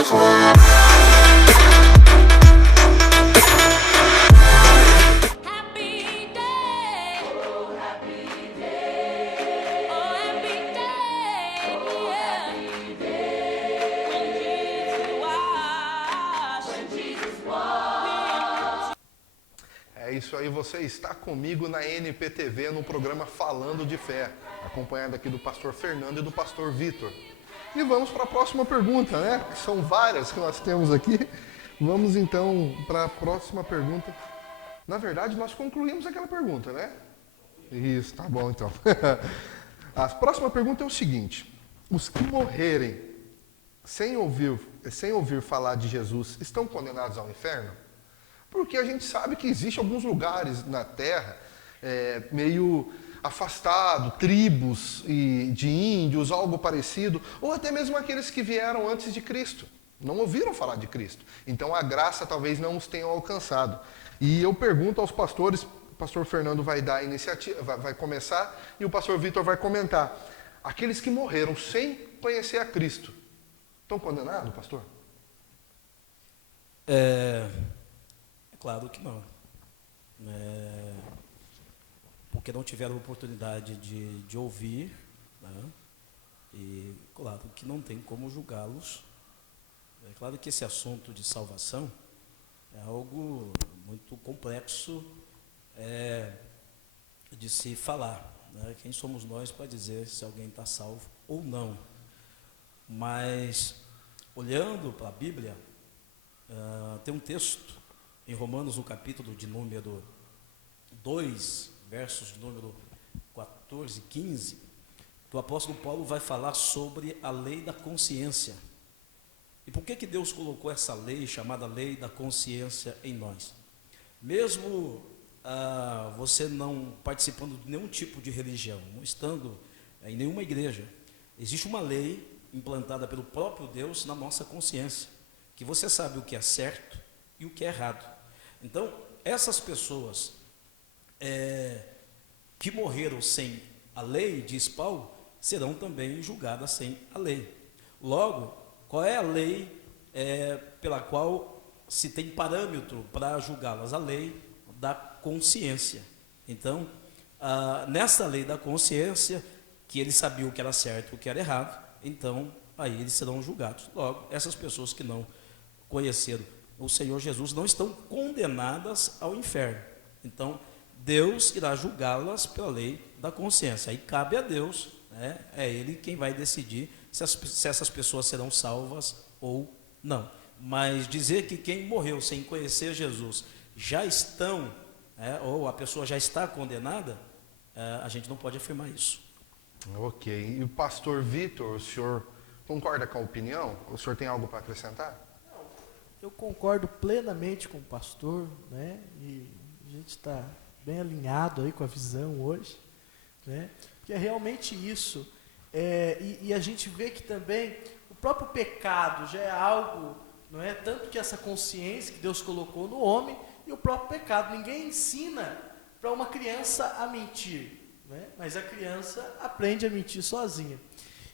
É isso aí, você está comigo na NPTV no programa Falando de Fé, acompanhado aqui do pastor Fernando e do pastor Vitor. E vamos para a próxima pergunta, né? São várias que nós temos aqui. Vamos então para a próxima pergunta. Na verdade, nós concluímos aquela pergunta, né? Isso, tá bom então. A próxima pergunta é o seguinte: os que morrerem sem ouvir falar de Jesus estão condenados ao inferno? Porque a gente sabe que existem alguns lugares na Terra meio afastado, tribos de índios, algo parecido, ou até mesmo aqueles que vieram antes de Cristo, não ouviram falar de Cristo. Então a graça talvez não os tenha alcançado. E eu pergunto aos pastores, o pastor Fernando vai dar a iniciativa, vai começar, e o pastor Vitor vai comentar. Aqueles que morreram sem conhecer a Cristo, estão condenados, pastor? Claro que não. Porque não tiveram oportunidade de ouvir, né? E claro que não tem como julgá-los. É claro que esse assunto de salvação é algo muito complexo de se falar, né? Quem somos nós para dizer se alguém está salvo ou não? Mas, olhando para a Bíblia, tem um texto em Romanos, no capítulo de número 2, versos de número 14 e 15, que o apóstolo Paulo vai falar sobre a lei da consciência. E por que Deus colocou essa lei, chamada lei da consciência, em nós? Mesmo você não participando de nenhum tipo de religião, não estando em nenhuma igreja, existe uma lei implantada pelo próprio Deus na nossa consciência, que você sabe o que é certo e o que é errado. Então, essas pessoas que morreram sem a lei, diz Paulo, serão também julgadas sem a lei. Logo, qual é a lei pela qual se tem parâmetro para julgá-las? A lei da consciência. Então, nessa lei da consciência, que eles sabiam o que era certo e o que era errado, então, aí eles serão julgados. Logo, essas pessoas que não conheceram o Senhor Jesus não estão condenadas ao inferno. Então, Deus irá julgá-las pela lei da consciência. Aí cabe a Deus, né? É Ele quem vai decidir se essas pessoas serão salvas ou não. Mas dizer que quem morreu sem conhecer Jesus já estão, ou a pessoa já está condenada, a gente não pode afirmar isso. Ok. E o pastor Vitor, o senhor concorda com a opinião? O senhor tem algo para acrescentar? Eu concordo plenamente com o pastor, né? E a gente está bem alinhado aí com a visão hoje, né? Porque é realmente isso. E a gente vê que também o próprio pecado já é algo, não é? Tanto que essa consciência que Deus colocou no homem e o próprio pecado. Ninguém ensina para uma criança a mentir, né? Mas a criança aprende a mentir sozinha.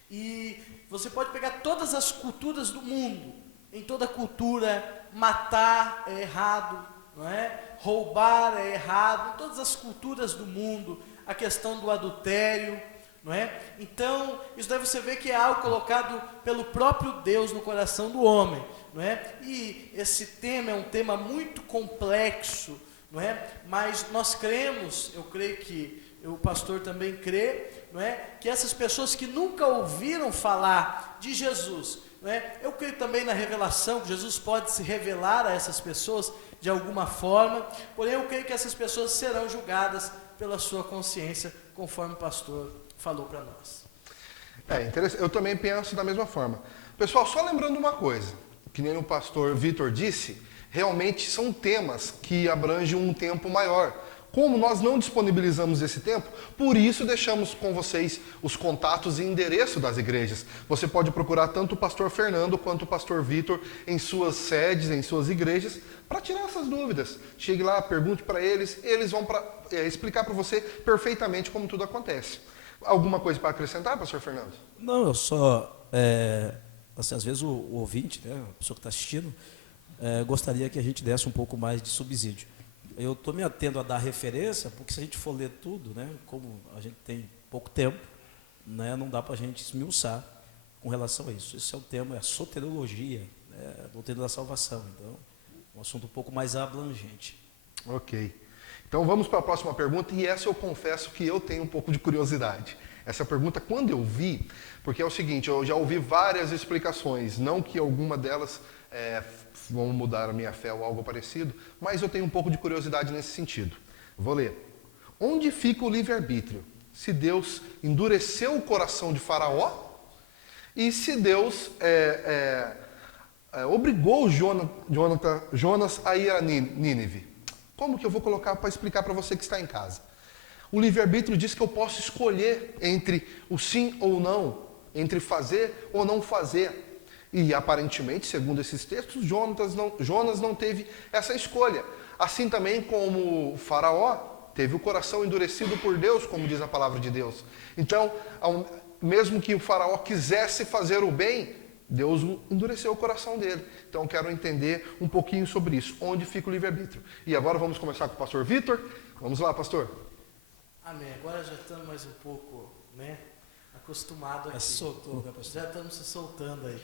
E você pode pegar todas as culturas do mundo. Em toda cultura, matar é errado, não é? Roubar é errado. Em todas as culturas do mundo, a questão do adultério, não é? Então, isso daí você vê que é algo colocado pelo próprio Deus no coração do homem, não é? E esse tema é um tema muito complexo, não é? Mas nós cremos, eu creio que o pastor também crê, não é? Que essas pessoas que nunca ouviram falar de Jesus, não é? Eu creio também na revelação, que Jesus pode se revelar a essas pessoas de alguma forma, porém eu creio que essas pessoas serão julgadas pela sua consciência, conforme o pastor falou para nós. Interessante. Eu também penso da mesma forma. Pessoal, só lembrando uma coisa, que nem o pastor Vitor disse, realmente são temas que abrangem um tempo maior. Como nós não disponibilizamos esse tempo, por isso deixamos com vocês os contatos e endereço das igrejas. Você pode procurar tanto o pastor Fernando quanto o pastor Vitor em suas sedes, em suas igrejas, para tirar essas dúvidas. Chegue lá, pergunte para eles, eles vão explicar para você perfeitamente como tudo acontece. Alguma coisa para acrescentar, pastor Fernando? Não, eu só assim, às vezes o ouvinte, né, a pessoa que está assistindo, gostaria que a gente desse um pouco mais de subsídio. Eu estou me atendo a dar referência, porque se a gente for ler tudo, né, como a gente tem pouco tempo, né, não dá para a gente esmiuçar com relação a isso. Esse é o tema, é a soteriologia, né, a doutrina da salvação. Então, um assunto um pouco mais abrangente. Ok. Então vamos para a próxima pergunta, e essa eu confesso que eu tenho um pouco de curiosidade. Essa pergunta, quando eu vi, porque é o seguinte, eu já ouvi várias explicações, não que alguma delas vão mudar a minha fé ou algo parecido, mas eu tenho um pouco de curiosidade nesse sentido. Vou ler. Onde fica o livre-arbítrio? Se Deus endureceu o coração de Faraó e se Deus obrigou Jonas a ir a Nínive. Como que eu vou colocar para explicar para você que está em casa? O livre-arbítrio diz que eu posso escolher entre o sim ou não, entre fazer ou não fazer. E aparentemente, segundo esses textos, Jonas não teve essa escolha. Assim também como o Faraó teve o coração endurecido por Deus, como diz a palavra de Deus. Então, mesmo que o Faraó quisesse fazer o bem, Deus endureceu o coração dele. Então, eu quero entender um pouquinho sobre isso. Onde fica o livre-arbítrio? E agora vamos começar com o pastor Vitor. Vamos lá, pastor. Amém. Agora já estamos mais um pouco, né, acostumados aqui. Soltou, né, pastor? Já estamos se soltando aí.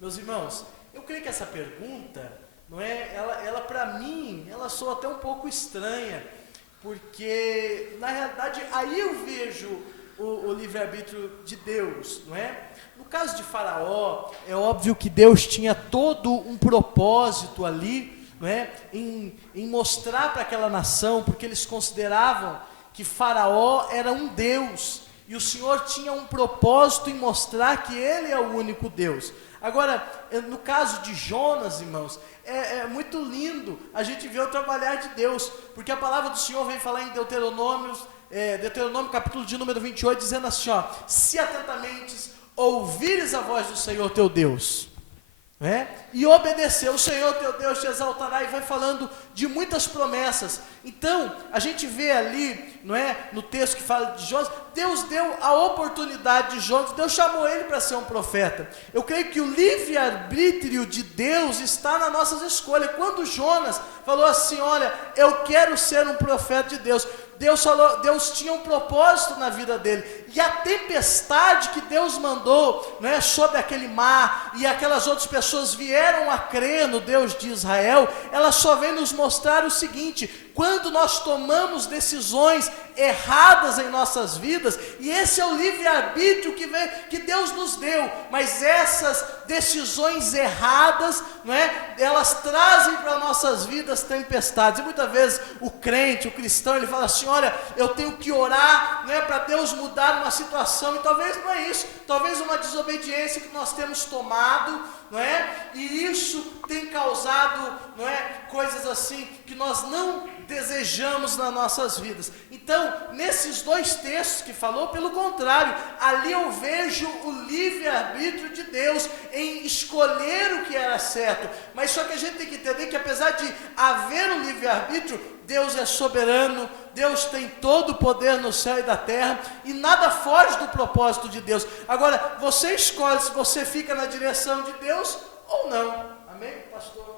Meus irmãos, eu creio que essa pergunta, não é, ela para mim, ela soa até um pouco estranha, porque na realidade aí eu vejo o livre-arbítrio de Deus, não é? No caso de Faraó, é óbvio que Deus tinha todo um propósito ali, não é? Em mostrar para aquela nação, porque eles consideravam que Faraó era um Deus, e o Senhor tinha um propósito em mostrar que Ele é o único Deus. Agora, no caso de Jonas, irmãos, é muito lindo a gente ver o trabalhar de Deus, porque a palavra do Senhor vem falar em Deuteronômio capítulo de número 28, dizendo assim, ó, se atentamente ouvires a voz do Senhor teu Deus, né, e obedecer, o Senhor teu Deus te exaltará, e vai falando de muitas promessas. Então, a gente vê ali, não é, no texto que fala de Jonas, Deus deu a oportunidade de Jonas, Deus chamou ele para ser um profeta. Eu creio que o livre-arbítrio de Deus está nas nossas escolhas. Quando Jonas falou assim, olha, eu quero ser um profeta de Deus, Deus tinha um propósito na vida dele, e a tempestade que Deus mandou, não é, sobre aquele mar, e aquelas outras pessoas vieram a crer no Deus de Israel, ela só vem nos mostrar o seguinte: quando nós tomamos decisões erradas em nossas vidas, e esse é o livre-arbítrio que Deus nos deu, mas essas decisões erradas, não é, elas trazem para nossas vidas tempestades, e muitas vezes o crente, o cristão, ele fala assim, olha, eu tenho que orar, não é, para Deus mudar uma situação, e talvez não é isso, talvez uma desobediência que nós temos tomado, não é, e isso tem causado, não é, coisas assim, que nós não desejamos nas nossas vidas. Então, nesses dois textos que falou, pelo contrário, ali eu vejo o livre-arbítrio de Deus em escolher o que era certo, mas só que a gente tem que entender que apesar de haver o livre-arbítrio, Deus é soberano, Deus tem todo o poder no céu e da terra, e nada foge do propósito de Deus. Agora, você escolhe se você fica na direção de Deus ou não. Amém, pastor?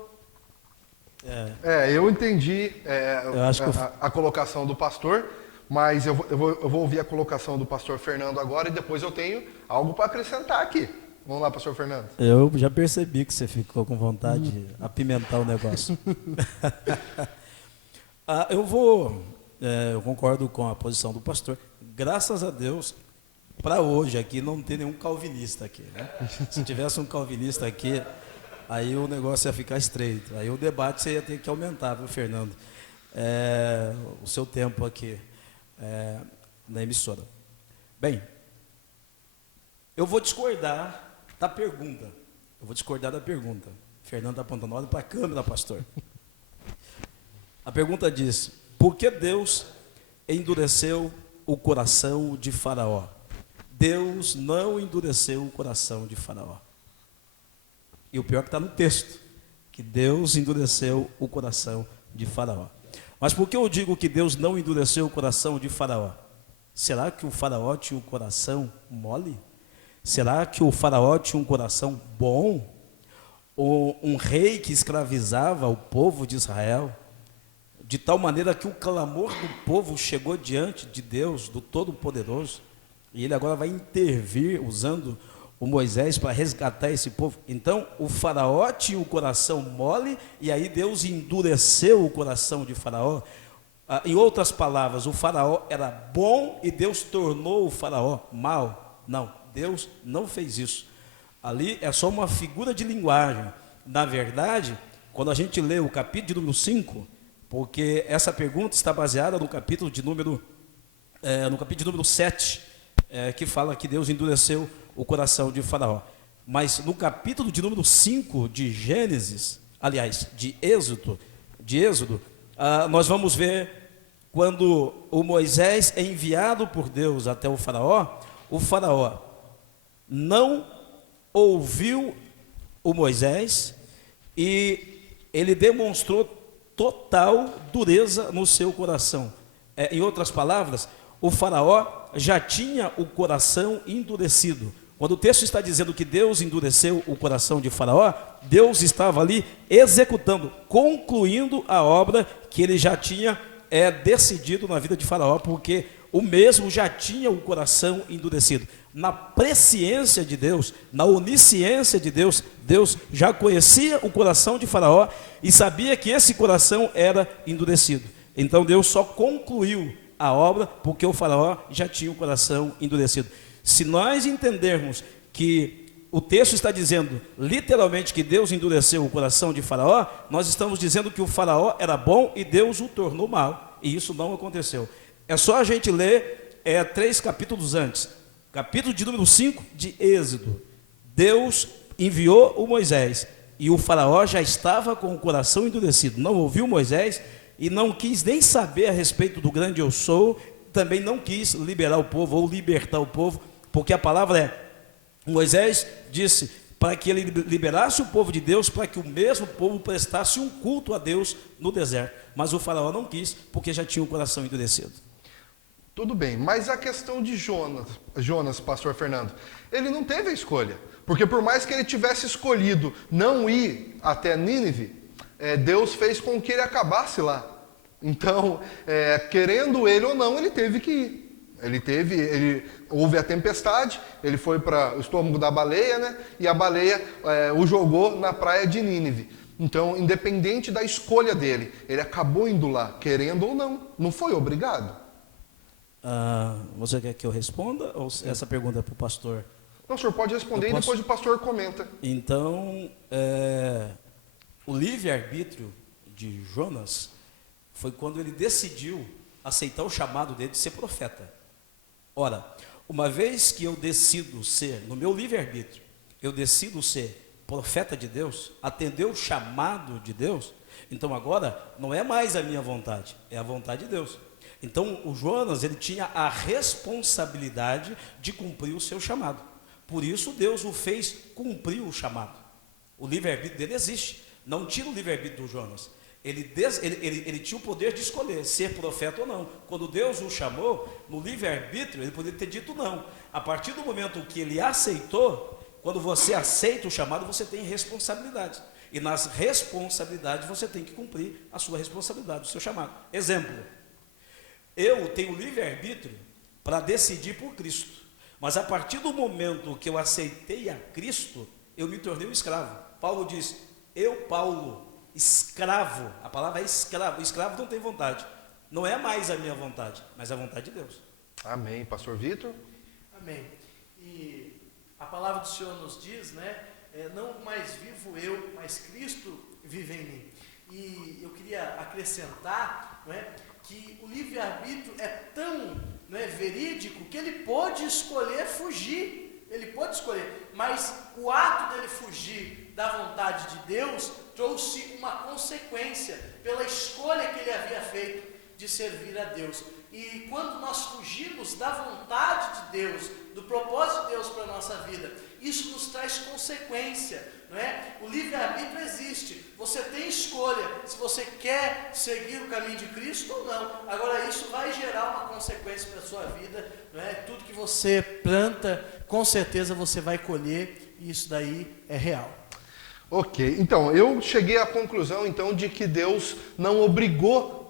Eu entendi Eu acho que a colocação do pastor, mas eu vou ouvir a colocação do pastor Fernando agora, e depois eu tenho algo para acrescentar aqui. Vamos lá, pastor Fernando. Eu já percebi que você ficou com vontade de apimentar o negócio. Eu concordo com a posição do pastor. Graças a Deus, para hoje aqui não tem nenhum calvinista aqui, né? Se tivesse um calvinista aqui, aí o negócio ia ficar estreito. Aí o debate você ia ter que aumentar, viu, Fernando? O seu tempo aqui na emissora. Bem, eu vou discordar da pergunta. Fernando está apontando, olha para a câmera, pastor. A pergunta diz: por que Deus endureceu o coração de Faraó? Deus não endureceu o coração de Faraó. E o pior é que está no texto, que Deus endureceu o coração de Faraó. Mas por que eu digo que Deus não endureceu o coração de Faraó? Será que o Faraó tinha o coração mole? Será que o faraó tinha um coração bom? Ou um rei que escravizava o povo de Israel, de tal maneira que o clamor do povo chegou diante de Deus, do Todo-Poderoso, e ele agora vai intervir usando o Moisés para resgatar esse povo. Então o faraó tinha o coração mole, e aí Deus endureceu o coração de faraó. Em outras palavras, o faraó era bom e Deus tornou o faraó mal. Não, Deus não fez isso. Ali é só uma figura de linguagem. Na verdade, quando a gente lê o capítulo de número 5, porque essa pergunta está baseada no capítulo de número 7, que fala que Deus endureceu o coração de faraó. Mas no capítulo de número 5 de Gênesis, aliás, de Êxodo, nós vamos ver quando o Moisés é enviado por Deus até o faraó não ouviu o Moisés e ele demonstrou total dureza no seu coração. Em outras palavras, o faraó já tinha o coração endurecido. Quando o texto está dizendo que Deus endureceu o coração de faraó, Deus estava ali executando, concluindo a obra que ele já tinha decidido na vida de faraó, porque o mesmo já tinha o coração endurecido. Na presciência de Deus, na onisciência de Deus, Deus já conhecia o coração de faraó e sabia que esse coração era endurecido. Então Deus só concluiu a obra porque o faraó já tinha o coração endurecido. Se nós entendermos que o texto está dizendo literalmente que Deus endureceu o coração de faraó, nós estamos dizendo que o faraó era bom e Deus o tornou mal, e isso não aconteceu. É só a gente ler 3 capítulos antes, capítulo de número 5 de Êxodo. Deus enviou o Moisés e o faraó já estava com o coração endurecido, não ouviu Moisés e não quis nem saber a respeito do grande eu sou, também não quis liberar o povo ou libertar o povo, porque a palavra Moisés disse para que ele liberasse o povo de Deus, para que o mesmo povo prestasse um culto a Deus no deserto, mas o faraó não quis, porque já tinha o coração endurecido. Tudo bem, mas a questão de Jonas, pastor Fernando, ele não teve a escolha, porque por mais que ele tivesse escolhido não ir até Nínive, Deus fez com que ele acabasse lá. Então, querendo ele ou não, ele teve que ir. Houve a tempestade, ele foi para o estômago da baleia, né? E a baleia o jogou na praia de Nínive. Então, independente da escolha dele, ele acabou indo lá, querendo ou não. Não foi obrigado. Você quer que eu responda ou essa pergunta é para o pastor? Não, o senhor pode responder e depois o pastor comenta. Então, o livre-arbítrio de Jonas foi quando ele decidiu aceitar o chamado dele de ser profeta. Ora, uma vez que eu decido ser, no meu livre-arbítrio, eu decido ser profeta de Deus, atender o chamado de Deus, então agora não é mais a minha vontade, é a vontade de Deus. Então o Jonas, ele tinha a responsabilidade de cumprir o seu chamado. Por isso Deus o fez cumprir o chamado. O livre-arbítrio dele existe. Não tira o livre-arbítrio do Jonas. Ele tinha o poder de escolher ser profeta ou não. Quando Deus o chamou, no livre-arbítrio, ele poderia ter dito não. A partir do momento que ele aceitou, quando você aceita o chamado, você tem responsabilidade. E nas responsabilidades você tem que cumprir a sua responsabilidade, o seu chamado. Exemplo, eu tenho livre-arbítrio para decidir por Cristo. Mas a partir do momento que eu aceitei a Cristo, eu me tornei um escravo. Paulo diz, Paulo, escravo, a palavra é escravo, o escravo não tem vontade, não é mais a minha vontade, mas a vontade de Deus. Amém, pastor Vitor? Amém. E a palavra do Senhor nos diz, né, não mais vivo eu, mas Cristo vive em mim. E eu queria acrescentar, não é, que o livre-arbítrio é tão, não é, verídico, que ele pode escolher fugir, ele pode escolher, mas o ato dele fugir da vontade de Deus trouxe uma consequência pela escolha que ele havia feito de servir a Deus. E quando nós fugimos da vontade de Deus, do propósito de Deus para a nossa vida, isso nos traz consequência, não é? O livre-arbítrio existe. Você tem escolha se você quer seguir o caminho de Cristo ou não. Agora, isso vai gerar uma consequência para a sua vida, não é? Tudo que você planta, com certeza você vai colher, e isso daí é real. Ok, então, eu cheguei à conclusão, então, de que Deus não obrigou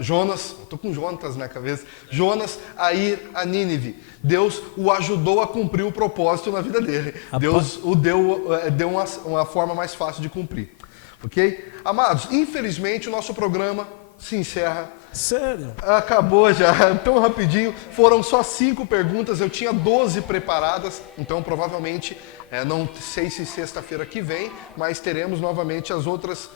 Jonas, estou com Jonatas na cabeça, Jonas a ir a Nínive. Deus o ajudou a cumprir o propósito na vida dele. Deus o deu uma forma mais fácil de cumprir. Ok? Amados, infelizmente o nosso programa se encerra. Sério? Acabou já, tão rapidinho. Foram só 5 perguntas, eu tinha 12 preparadas, então provavelmente, não sei se sexta-feira que vem, mas teremos novamente as outras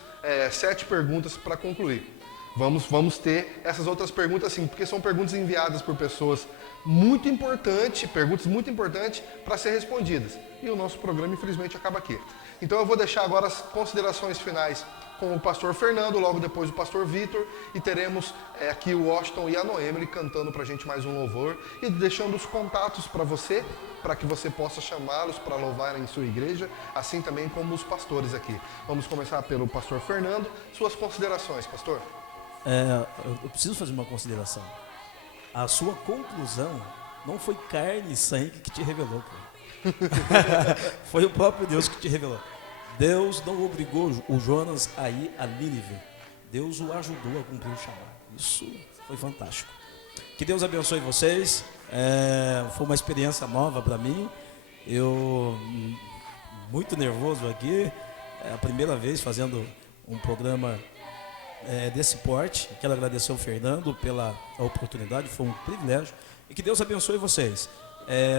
7 perguntas para concluir. Vamos ter essas outras perguntas sim, porque são perguntas enviadas por pessoas muito importantes, perguntas muito importantes para ser respondidas. E o nosso programa, infelizmente, acaba aqui. Então eu vou deixar agora as considerações finais com o pastor Fernando, logo depois o pastor Vitor, e teremos aqui o Washington e a Noemily cantando para a gente mais um louvor e deixando os contatos para você, para que você possa chamá-los para louvar em sua igreja, assim também como os pastores aqui. Vamos começar pelo pastor Fernando. Suas considerações, pastor. Eu preciso fazer uma consideração. A sua conclusão não foi carne e sangue que te revelou, cara. Foi o próprio Deus que te revelou. Deus não obrigou o Jonas a ir a Nínive. Deus o ajudou a cumprir o chamado. Isso foi fantástico. Que Deus abençoe vocês. Foi uma experiência nova para mim. Eu muito nervoso aqui. É a primeira vez fazendo um programa desse porte. Quero agradecer ao Fernando pela oportunidade, foi um privilégio. E que Deus abençoe vocês.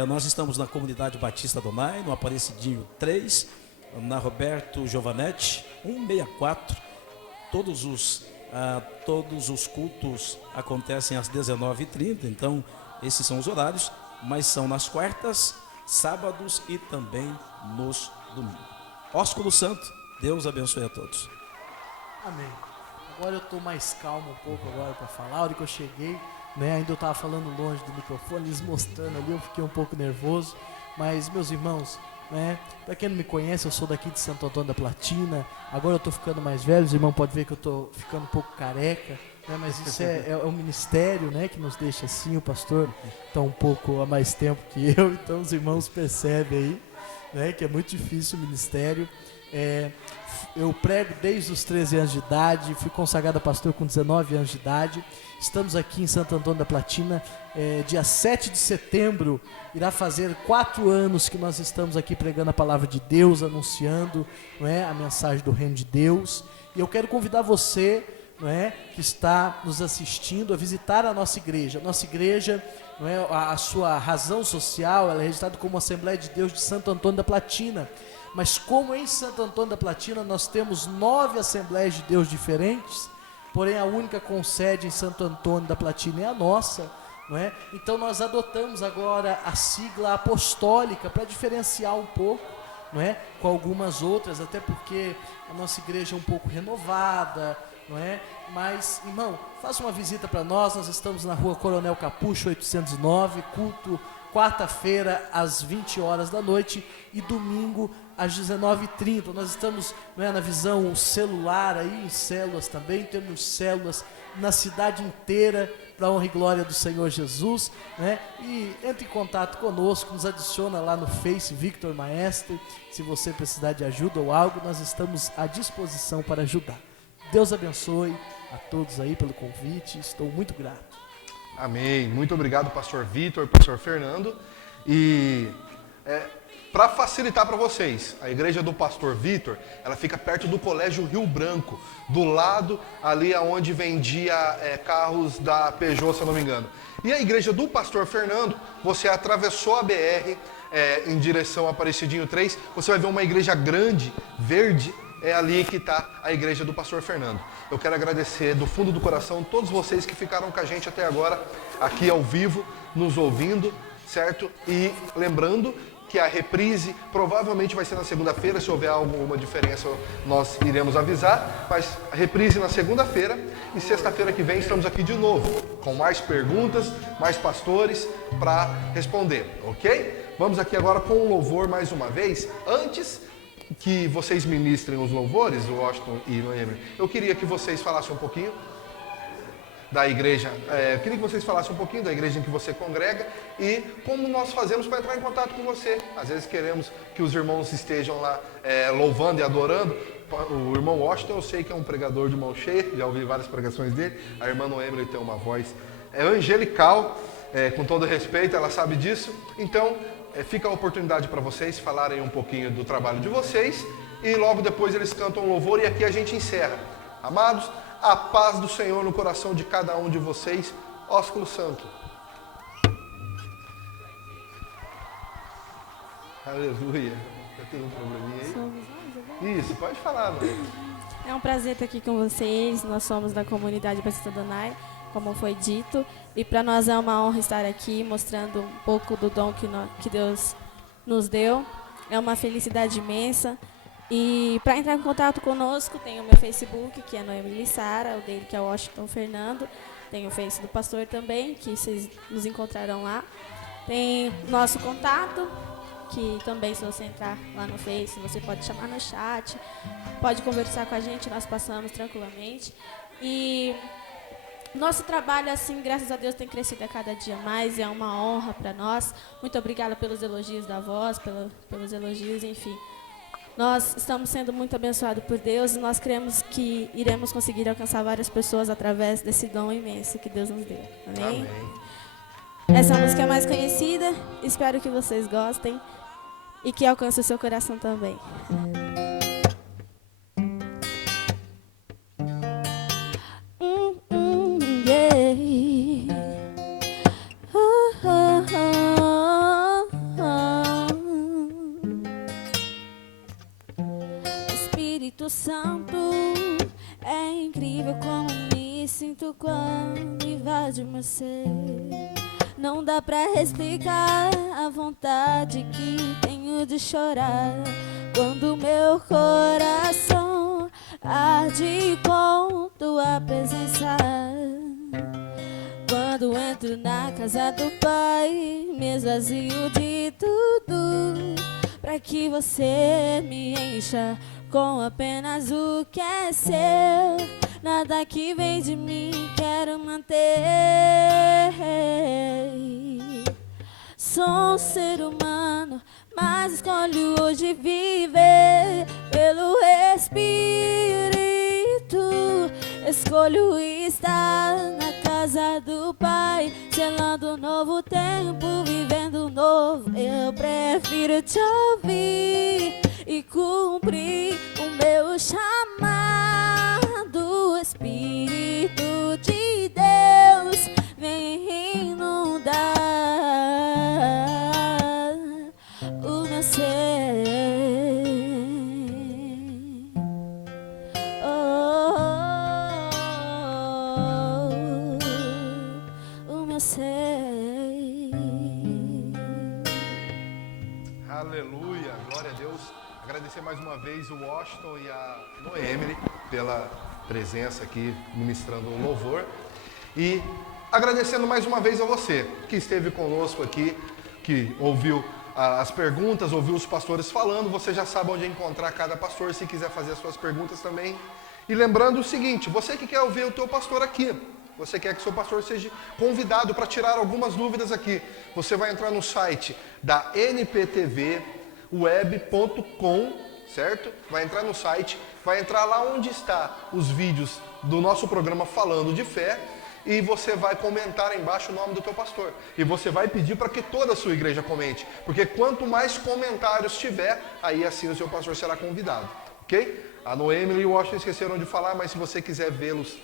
Nós estamos na Comunidade Batista do Nai, no Aparecidinho 3, na Roberto Giovanetti, 164. Todos os cultos acontecem às 19h30, então esses são os horários, mas são nas quartas, sábados e também nos domingos. Ósculo Santo, Deus abençoe a todos. Amém. Agora eu estou mais calmo um pouco agora para falar. A hora que eu cheguei, né, ainda eu estava falando longe do microfone, eles mostrando ali, eu fiquei um pouco nervoso. Mas, meus irmãos, né, para quem não me conhece, eu sou daqui de Santo Antônio da Platina. Agora eu estou ficando mais velho, os irmãos podem ver que eu estou ficando um pouco careca, né, mas isso é um ministério, né, que nos deixa assim. O pastor está um pouco há mais tempo que eu, então os irmãos percebem aí, né, que é muito difícil o ministério. Eu prego desde os 13 anos de idade, fui consagrado a pastor com 19 anos de idade. Estamos aqui em Santo Antônio da Platina, dia 7 de setembro, irá fazer 4 anos que nós estamos aqui pregando a palavra de Deus, anunciando, não é, a mensagem do reino de Deus. E eu quero convidar você, não é, que está nos assistindo, a visitar a nossa igreja. Nossa igreja, não é, a sua razão social, ela é registrada como Assembleia de Deus de Santo Antônio da Platina. Mas como em Santo Antônio da Platina nós temos 9 Assembleias de Deus diferentes, porém a única com sede em Santo Antônio da Platina é a nossa, não é? Então nós adotamos agora a sigla apostólica para diferenciar um pouco, não é, com algumas outras, até porque a nossa igreja é um pouco renovada, não é? Mas, irmão, faça uma visita para nós. Nós estamos na Rua Coronel Capucho 809, culto quarta-feira às 20 horas da noite e domingo às 19h30. Nós estamos, não é, na visão celular aí, em células também, temos células na cidade inteira, para a honra e glória do Senhor Jesus, né? E entre em contato conosco, nos adiciona lá no Face, Victor Maestre. Se você precisar de ajuda ou algo, nós estamos à disposição para ajudar. Deus abençoe a todos aí pelo convite, estou muito grato. Amém. Muito obrigado, pastor Vitor, pastor Fernando. E para facilitar para vocês, a igreja do pastor Vitor, ela fica perto do Colégio Rio Branco, do lado ali onde vendia carros da Peugeot, se eu não me engano. E a igreja do pastor Fernando, você atravessou a BR em direção a Aparecidinho 3, você vai ver uma igreja grande, verde. É ali que está a igreja do pastor Fernando. Eu quero agradecer do fundo do coração todos vocês que ficaram com a gente até agora, aqui ao vivo, nos ouvindo, certo? E lembrando que a reprise provavelmente vai ser na segunda-feira. Se houver alguma diferença, nós iremos avisar. Mas a reprise na segunda-feira e sexta-feira que vem estamos aqui de novo, com mais perguntas, mais pastores para responder, ok? Vamos aqui agora com um louvor mais uma vez. Antes, que vocês ministrem os louvores, o Washington e Noemi, eu queria que vocês falassem um pouquinho da igreja, eu queria que vocês falassem um pouquinho da igreja em que você congrega e como nós fazemos para entrar em contato com você. Às vezes queremos que os irmãos estejam lá louvando e adorando. O irmão Washington, eu sei que é um pregador de mão cheia, já ouvi várias pregações dele. A irmã Noemi tem uma voz angelical, com todo respeito, ela sabe disso. Então, fica a oportunidade para vocês falarem um pouquinho do trabalho de vocês e logo depois eles cantam um louvor e aqui a gente encerra. Amados, a paz do Senhor no coração de cada um de vocês. Ósculo Santo. Aleluia. Tá tendo um probleminha aí? Somos nós, Isso, pode falar, mãe. é um prazer estar aqui com vocês. Nós somos da comunidade Batista Adonai, como foi dito. E para nós é uma honra estar aqui mostrando um pouco do dom que Deus nos deu. É uma felicidade imensa. E para entrar em contato conosco, tem o meu Facebook, que é Noemi Lissara, o dele que é o Washington Fernando. Tem o Face do pastor também, que vocês nos encontrarão lá. Tem nosso contato, que também se você entrar lá no Face, você pode chamar no chat, pode conversar com a gente, nós passamos tranquilamente. E nosso trabalho, assim, graças a Deus, tem crescido a cada dia mais, é uma honra para nós. Muito obrigada pelos elogios da voz, pelos elogios, enfim. Nós estamos sendo muito abençoados por Deus e nós cremos que iremos conseguir alcançar várias pessoas através desse dom imenso que Deus nos deu. Amém? Amém. Essa música é mais conhecida, espero que vocês gostem e que alcance o seu coração também. Espírito Santo, é incrível como me sinto quando invade meu ser. Não dá pra explicar a vontade que tenho de chorar quando meu coração arde com tua presença. Quando entro na casa do Pai, me esvazio de tudo, pra que você me encha com apenas o que é seu. Nada que vem de mim quero manter. Sou um ser humano, mas escolho hoje viver pelo Espírito. Escolho estar na casa do Pai, selando um novo tempo, vivendo um novo. Eu prefiro te ouvir e cumprir o meu chamado. Espírito de Deus, vem inundar o meu ser. O meu ser. Aleluia, glória a Deus. Agradecer mais uma vez o Washington e a Noemi pela presença aqui ministrando o louvor. E agradecendo mais uma vez a você que esteve conosco aqui, que ouviu as perguntas, ouviu os pastores falando. Você já sabe onde encontrar cada pastor, se quiser fazer as suas perguntas também. E lembrando o seguinte, você que quer ouvir o teu pastor aqui, você quer que seu pastor seja convidado para tirar algumas dúvidas aqui, você vai entrar no site da nptvweb.com, certo? Vai entrar no site, vai entrar lá onde está os vídeos do nosso programa Falando de Fé e você vai comentar embaixo o nome do teu pastor. E você vai pedir para que toda a sua igreja comente, porque quanto mais comentários tiver, aí assim o seu pastor será convidado, ok? A Noemi e o Washington esqueceram de falar, mas se você quiser vê-los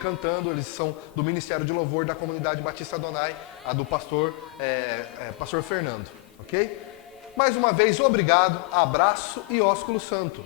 cantando, eles são do Ministério de Louvor da comunidade Batista Adonai, a do pastor Fernando, ok? Mais uma vez, obrigado, abraço e ósculo santo.